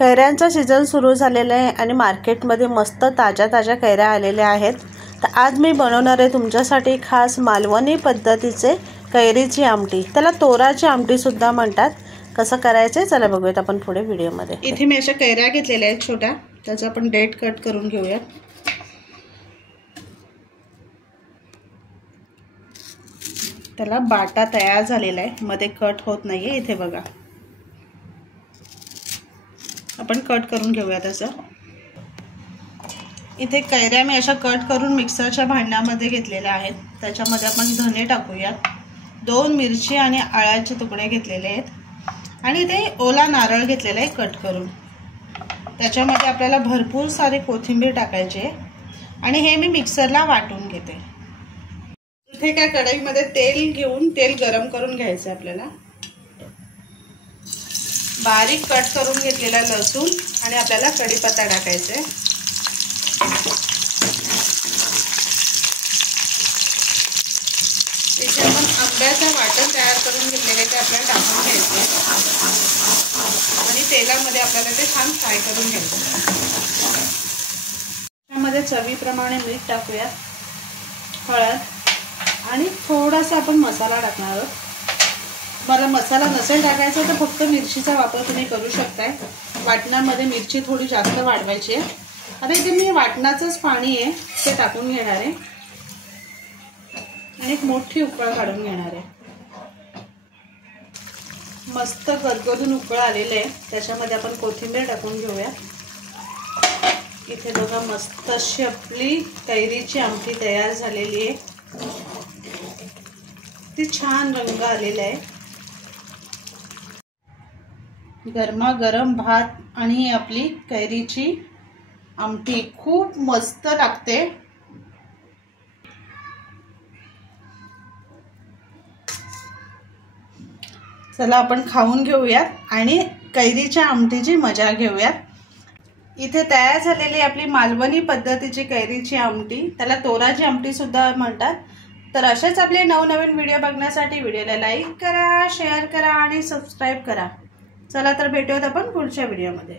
कैऱ्यांचा season सुरू झालेला आहे आणि मार्केटमध्ये मस्त ताज्या ताज्या कैऱ्या आलेल्या आहेत। तर आज मी बनवणार आहे तुमच्यासाठी खास मालवणी पद्धतीचे कैरीची आमटी, त्याला तोराची आमटी सुद्धा म्हणतात। कसं करायचं चला बघूयात आपण पुढे व्हिडिओमध्ये। इथे मी अशा कैऱ्या घेतलेल्या आहेत छोट्या, त्याचा आपण डेट कट करून घेऊया। त्याला बाटा तयार झालेला आहे, मध्ये कट होत नाहीये। इथे बघा आपण कट करून घेऊया त्याचं। इथे कैऱ्या मी अशा कट करून मिक्सरच्या भांड्यामध्ये घेतलेल्या आहेत। त्याच्यामध्ये आपण धने टाकूया, 2 मिरची आणि आळ्याचे तुकडे घेतलेले आहेत आणि ते ओला नारळ घेतलेला आहे कट करून। त्याच्यामध्ये आपल्याला भरपूर सारी कोथिंबीर टाकायची आहे आणि हे मी मिक्सरला वाटून घेते। इथे काय कढईमध्ये तेल घेऊन तेल गरम करून घ्यायचं आपल्याला। बारीक कट करून घेतलेला लसूण आणि आपल्याला कढीपत्ता टाकायचा आहे। इथे आपण आंब्याचं वाटण तयार करून घेतलेले ते आपल्याला टाकून घ्यायचे आणि तेलामध्ये आपल्याला ते छान फ्राय करून घ्यायचं। त्यामध्ये चवीप्रमाणे मीठ टाकूया, हळद आणि थोडासा आपण मसाला टाकणार आहोत। मला मसाला नसेल टाकायचा तर फक्त मिरचीचा वापर तुम्ही करू शकताय। वाटणामध्ये मिरची थोडी जास्त वाढवायची आहे। आता इथे मी वाटणाचंच पाणी आहे ते टाकून घेणार आहे आणि एक मोठी उकळ काढून घेणार आहे। मस्त गरगरून उकळ आलेले आहे, त्याच्यामध्ये आपण कोथिंबीर टाकून घेऊया। इथे बघा मस्त अशी आपली कैरीची आमटी तयार झालेली आहे, ती छान रंग आलेला आहे। गरमागरम भात आणि आपली कैरीची आमटी खूप मस्त लागते। चला आपण खाऊन घेऊयात आणि कैरीच्या आमटीची मजा घेऊयात। इथे तयार झालेली आपली मालवणी पद्धतीची कैरीची आमटी, त्याला तोराची आमटी सुद्धा म्हणतात। तर असेच आपले नवनवीन व्हिडिओ बघण्यासाठी व्हिडिओला लाईक करा, शेअर करा आणि सबस्क्राईब करा। चला तर भेटूयात आपण पुढच्या व्हिडिओमध्ये।